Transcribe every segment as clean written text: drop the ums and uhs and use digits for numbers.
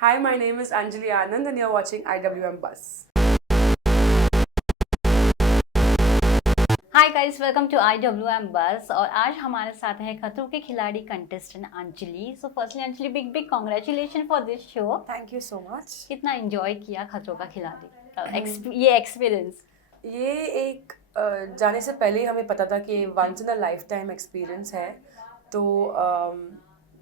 Hi, my name is Anjali Anand and you're watching IWM Bus. Hi guys, welcome to IWM bus. और आज हमारे साथ है खतरों के खिलाड़ी contestant Anjali. So firstly Anjali, big big congratulation for this show. Thank you so much. कितना enjoy किया खतरों का खिलाड़ी ये एक्सपीरियंस? ये एक जाने से पहले ही हमें पता था कि once in a lifetime experience है। तो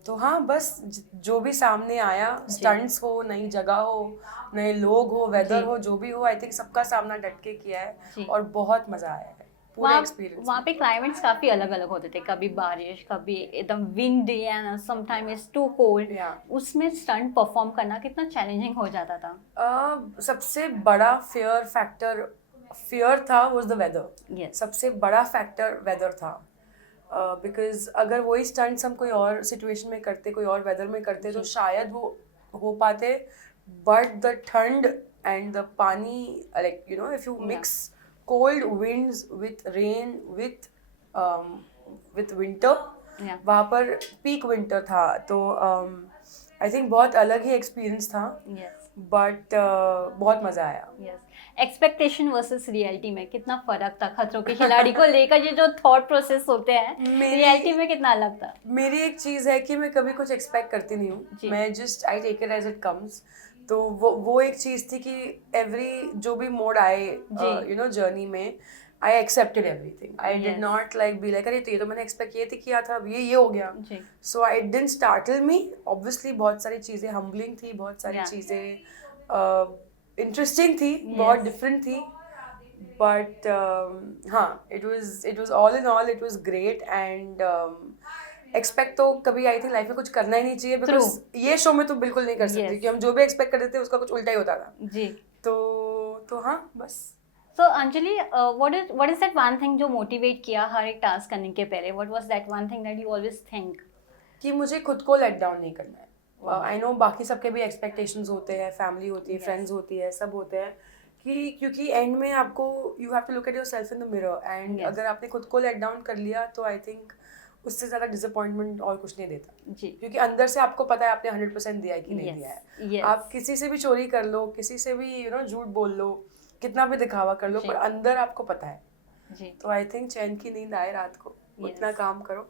तो हाँ, बस जो भी सामने आया, स्टंट्स हो, नई जगह हो, नए लोग हो, वेदर हो, जो भी हो, आई थिंक सबका सामना डट के किया है और बहुत मजा आया है पूरे एक्सपीरियंस वहाँ पे क्लाइमेट्स काफी अलग अलग होते थे, कभी बारिश, कभी एकदम windy and sometime it's too cold. उसमें स्टंट परफॉर्म करना कितना चैलेंजिंग हो जाता था? सबसे बड़ा फियर था वाज द वेदर। सबसे बड़ा फैक्टर वेदर था, बिकॉज अगर वही स्टंट्स हम कोई और सिचुएशन में करते, कोई और वेदर में करते तो शायद वो हो पाते, बट द ठंड एंड द पानी, like you know, if you mix cold winds with rain with winter, वहाँ पर पीक विंटर था, तो आई थिंक बहुत अलग ही एक्सपीरियंस था। बट बहुत मजा आया। एक्सपेक्टेशन वर्सेस रियलिटी में कितना फर्क था खतरों के खिलाड़ी को लेकर? ये जो थॉट प्रोसेस होते हैं रियलिटी में कितना अलग था? मेरी एक चीज़ है कि मैं कभी कुछ एक्सपेक्ट करती नहीं हूँ, मैं just I take it as it comes. तो वो एक चीज़ थी कि एवरी जो भी मोड आए यू नो जर्नी में, I accepted everything. I did not like be like अरे तो ये तो मैंने एक्सपेक्ट किया था, अब ये हो गया। So I didn't startle me. Obviously बहुत सारी चीज़ें हम्बलिंग थी, बहुत सारी चीज़ें इंटरेस्टिंग थी, बहुत डिफरेंट थी, बट हाँ, it was all in all it was great. And expect तो कभी आई थिंक लाइफ में कुछ करना ही नहीं चाहिए, बिकॉज ये शो में तो बिल्कुल नहीं कर सकते कि हम जो भी एक्सपेक्ट करते थे उसका कुछ उल्टा ही होता था जी। तो हाँ, बस। So Anjali, what is that one thing जो मोटिवेट किया हर एक टास्क करने के पहले? What was that one thing that you always think? कि मुझे खुद को लेट डाउन नहीं करना है। आई नो बाकी सबके भी एक्सपेक्टेशंस होते हैं, फैमिली होती है, फ्रेंड्स होती है, सब होते हैं, कि क्योंकि एंड में आपको you have to look at yourself in the mirror, and अगर आपने खुद को लेट डाउन कर लिया तो आई थिंक उससे ज़्यादा डिसअपॉइंटमेंट और कुछ नहीं देता जी। क्योंकि अंदर से आपको पता है आपने 100% दिया है कि नहीं दिया है। आप किसी से भी चोरी कर लो, किसी से भी यू नो झूठ बोल लो, कितना भी दिखावा कर लो, पर अंदर आपको पता है जी। तो आई थिंक चैन की नींद आए रात को, उतना काम करो।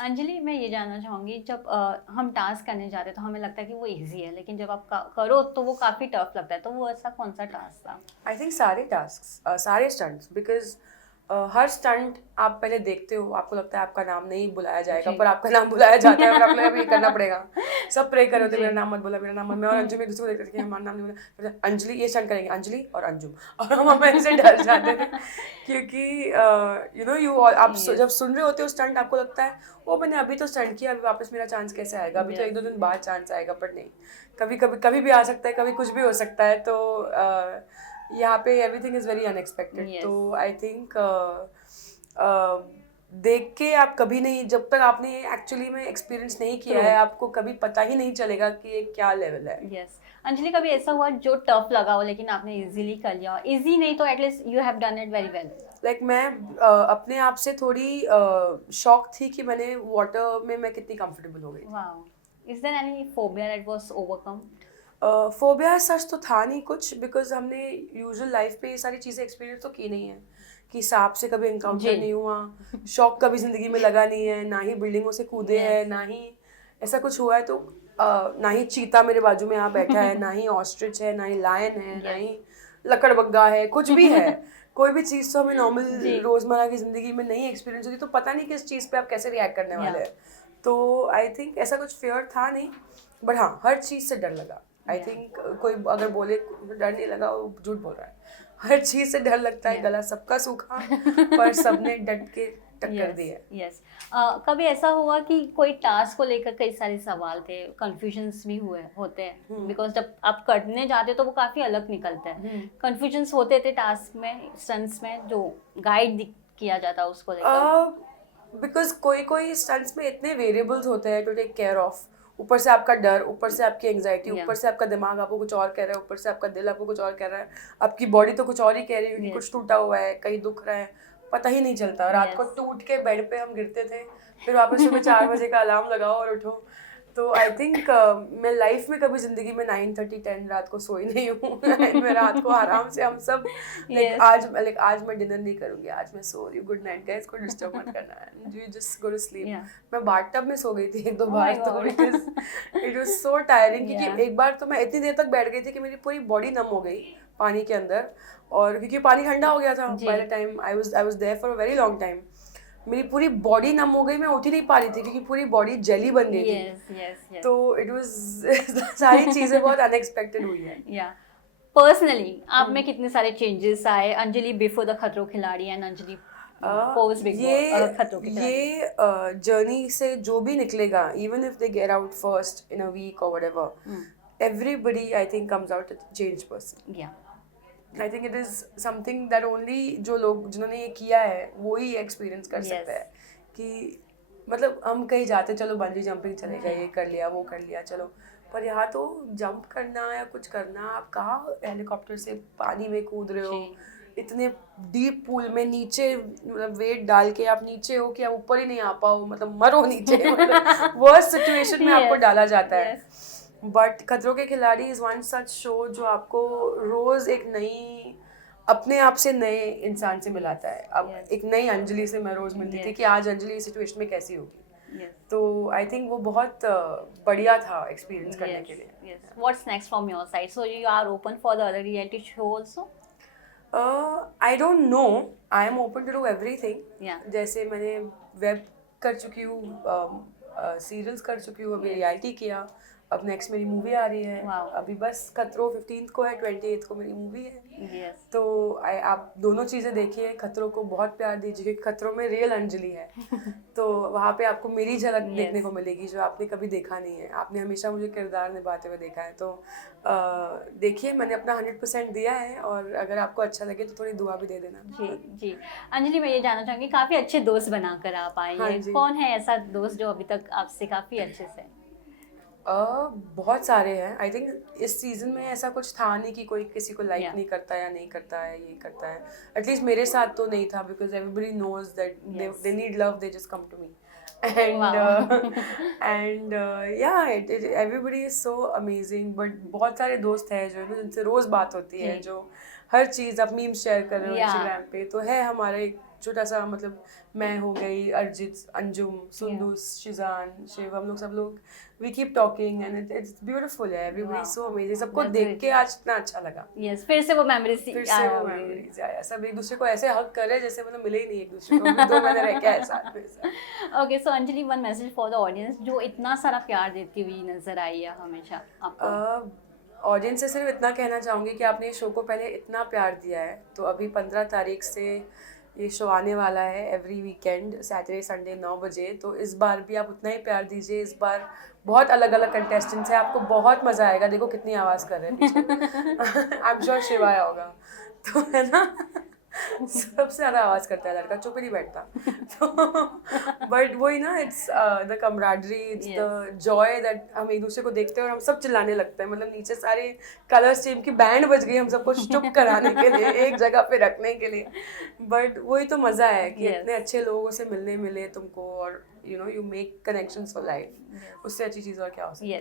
अंजलि, मैं ये जानना चाहूँगी, जब हम टास्क करने जाते हैं तो हमें लगता है कि वो इजी है, लेकिन जब आप करो तो वो काफ़ी टफ लगता है, तो वो ऐसा कौन सा टास्क था? आई थिंक सारे टास्क, सारे स्टंट्स, बिकॉज हर स्टंट आप पहले देखते हो, आपको लगता है आपका नाम नहीं बुलाया जाएगा, पर आपका नाम बुलाया जाता है और आपको अभी करना पड़ेगा। सब प्रे कर रहे होते, मेरा नाम मत बोला, मेरा नाम मत। मैं और अंजू में दूसरे को देखते थे कि हमारा नाम नहीं बोला, अंजलि ये स्टंट करेंगे, अंजलि और अंजू, और हम हमें से डर जाते थे क्योंकि यू नो आप जब सुन रहे होते हो स्टंट, आपको लगता है वो मैंने अभी तो स्टंट किया, अभी वापस मेरा चांस कैसे आएगा, अभी तो 1-2 दिन बाद चांस आएगा, पर नहीं, कभी भी आ सकता है, कभी कुछ भी हो सकता है। तो यहाँ पे एवरीथिंग इज़ वेरी अनएक्सपेक्टेड। तो आई थिंक देख के आप कभी नहीं, जब तक आपने एक्चुअली में एक्सपीरियंस नहीं किया है, आपको कभी पता ही नहीं चलेगा कि ये क्या लेवल है। अंजलि, कभी ऐसा हुआ जो टफ लगा हो लेकिन आपने इजीली कर लिया हो? इजी नहीं तो at least you have done it very well. Like मैं अपने आप से थोड़ी शॉक थी कि मैंने वाटर में मैं कितनी कंफर्टेबल हो गई। Wow, is there any phobia that was overcome? Phobia सच तो था नहीं कुछ, बिकॉज हमने यूजुअल लाइफ पे ये सारी चीज़ें एक्सपीरियंस तो की नहीं है, कि सांप से कभी इनकाउंटर नहीं हुआ, शॉक कभी ज़िंदगी में लगा नहीं है, ना ही बिल्डिंगों से कूदे हैं, ना ही ऐसा कुछ हुआ है। तो ना ही चीता मेरे बाजू में यहाँ बैठा है, ना ही ऑस्ट्रिच है, ना ही लायन है, ना ही लकड़बग्गा है, कुछ भी है। कोई भी चीज़ तो हमें नॉर्मल रोज़मर्रा की ज़िंदगी में नहीं एक्सपीरियंस होती, तो पता नहीं किस चीज़ पे आप कैसे रिएक्ट करने वाले हैं। तो आई थिंक ऐसा कुछ फेयर था नहीं, बट हाँ, हर चीज़ से डर लगा। आई थिंक कोई अगर बोले डर नहीं लगा, वो झूठ बोल रहा है। हर चीज़ से डर लगता है, गला सबका सूखा, पर सबने डट के टक्कर दी है। कभी ऐसा हुआ कि कोई टास्क को लेकर कई सारे सवाल थे, कंफ्यूजन्स भी होते हैं, बिकॉज जब आप करने जाते हो तो वो काफ़ी अलग निकलता है। कंफ्यूजन्स होते थे टास्क में, स्टंट्स में, जो गाइड किया जाता है उसको लेकर? बिकॉज कोई स्टंट्स में इतने वेरिएबल्स होते हैं टू टेक केयर ऑफ। ऊपर से आपका डर, ऊपर से आपकी एंग्जाइटी, ऊपर से आपका दिमाग आपको कुछ और कह रहा है, ऊपर से आपका दिल आपको कुछ और कह रहा है, आपकी बॉडी तो कुछ और ही कह रही है कि कुछ टूटा हुआ है, कहीं दुख रहा है, पता ही नहीं चलता। रात को टूट के बेड पे हम गिरते थे, फिर वापस सुबह 4 बजे का अलार्म लगाओ और उठो। तो आई थिंक मैं लाइफ में कभी जिंदगी में 9:30-10 रात को सोई नहीं हूँ मैं रात को आराम से हम सब Yes. आज मैं डिनर नहीं करूँगी, आज मैं सो रही हूँ, गुड नाइट गाइस, कोई डिस्टर्ब मत करना, you just go to sleep. Yeah. मैं बाथटब में सो गई थी 1-2 Oh बार, my तो God. It was so tiring Yeah. क्योंकि एक बार तो मैं इतनी देर तक बैठ गई थी कि मेरी पूरी बॉडी नम हो गई पानी के अंदर, और क्योंकि पानी ठंडा हो गया था जी. By the time I was there for a very long time, मेरी पूरी बॉडी नम हो गई, मैं उठ ही नहीं पा रही थी क्योंकि पूरी बॉडी जेली बन गई थी। Yes, yes, yes. तो इट वाज सारी चीजें बहुत अनएक्सपेक्टेड हुई है। Yeah. पर्सनली आप में कितने सारे चेंजेस आए, Anjali before the Khatron Ke Khiladi and Anjali post Bigg Boss Khatron Ke Khiladi? ये जर्नी से जो भी निकलेगा, even if they get out first in a week और whatever, everybody I think comes out a change person. Yeah I think it is something that only जो लोग जिन्होंने ये किया है वो ही एक्सपीरियंस कर Yes. सकते हैं कि मतलब हम कहीं जाते चलो बंजी जंपिंग चले गए, ये कर लिया वो कर लिया चलो, पर यहाँ तो जंप करना या कुछ करना, आप कहाँ हेलीकॉप्टर से पानी में कूद रहे हो, इतने डीप पूल में नीचे, मतलब वेट डाल के आप नीचे हो कि आप ऊपर ही नहीं आ पाओ, मतलब मरो नीचे, मतलब वर्स्ट सिचुएशन में आपको Yes. डाला जाता है। Yes. बट खतरों के खिलाड़ी इज वन सच शो जो आपको रोज एक नई, अपने आप से नए इंसान से मिलाता है। अब Yes. एक नई अंजलि से मैं रोज मिलती थी Yes. कि आज अंजलि इस सिचुएशन में कैसी होगी, Yes. तो आई थिंक वो बहुत बढ़िया था एक्सपीरियंस करने के लिए। Yes. What's next from your side? So you are open for the other reality show also? I don't know, I am open to do everything. Yeah. जैसे मैंने वेब कर चुकी हूँ, सीरियल्स कर चुकी हूँ, अभी रियलिटी किया, अब नेक्स्ट मेरी मूवी आ रही है। Wow. अभी बस खतरों 15th को है, 28th को मेरी मूवी है। Yes. तो आप दोनों चीज़ें देखिए, खतरों को बहुत प्यार दीजिए क्योंकि खतरों में रियल अंजलि है, तो वहाँ पे आपको मेरी झलक Yes. देखने को मिलेगी जो आपने कभी देखा नहीं है। आपने हमेशा मुझे किरदार निभाते हुए देखा है, तो देखिए मैंने अपना 100% दिया है, और अगर आपको अच्छा लगे तो थोड़ी दुआ भी दे देना। जी जी। अंजलि, मैं ये जानना चाहूँगी, काफ़ी अच्छे दोस्त बनाकर आप आई हाँ हैं, जी। कौन है ऐसा दोस्त जो अभी तक आपसे काफ़ी अच्छे से? बहुत सारे हैं। आई थिंक इस सीजन में ऐसा कुछ था नहीं कि कोई किसी को लाइक Yeah. नहीं करता या नहीं करता है, ये करता है। एटलीस्ट मेरे साथ तो नहीं था, because everybody knows that Yes. They need love, they just come to me. And and yeah everybody is so amazing. But बहुत सारे दोस्त हैं जो जिनसे रोज बात होती है, जी। जो हर चीज़ आप मीम शेयर कर रहे हो Yeah. इंस्टाग्राम पे, तो है हमारा एक छोटा सा, मतलब मैं हो गई, अर्जित, अंजुम, सुंदूस, शिजान, शिव, हम लोग सब लोग we keep talking and it's beautiful है। एवरीबडी सो अमेजिंग, सबको That's देख great. के आज इतना अच्छा लगा। यस, फिर से वो मेमोरीज फिर से वो मेमोरीज आया, सब एक दूसरे को ऐसे हक कर रहे हैं जैसे मतलब मिले ही नहीं एक दूसरे को, अभी 2 महीने रह के आए साथ में। Okay, so Anjali, one message for the audience जो इतना सारा प्यार देती हुई नजर आई है हमेशा आपको। ऑडियंस से सिर्फ इतना कहना चाहूँगी कि आपने इस शो को पहले इतना प्यार दिया है, तो अभी 15 तारीख से ये शो आने वाला है, एवरी वीकेंड सैटरडे संडे 9 बजे, तो इस बार भी आप उतना ही प्यार दीजिए। इस बार बहुत अलग अलग कंटेस्टेंट्स हैं, आपको बहुत मज़ा आएगा। देखो कितनी आवाज़ कर रहे हैं पीछे। आई एम श्योर शिव आया होगा, तो है ना, सबसे ज़्यादा आवाज़ करता है लड़का, चुप ही नहीं बैठता। तो बट वही ना, it's the camaraderie, it's the Joy that हम एक दूसरे को देखते हैं और हम सब चिल्लाने लगते हैं। मतलब नीचे सारे कलर्स टीम की बैंड बज गई हम सबको चुप कराने के लिए, एक जगह पे रखने के लिए। बट वही तो मज़ा है कि इतने अच्छे लोगों से मिलने मिले तुमको, और you make connections for life. उससे अच्छी चीज़ और क्या हो सकती है?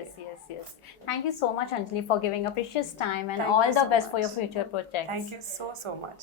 Yes. Thank you so much, Anjali, for giving a precious time, and Thank all you the so best for your much. future projects. Thank you so much.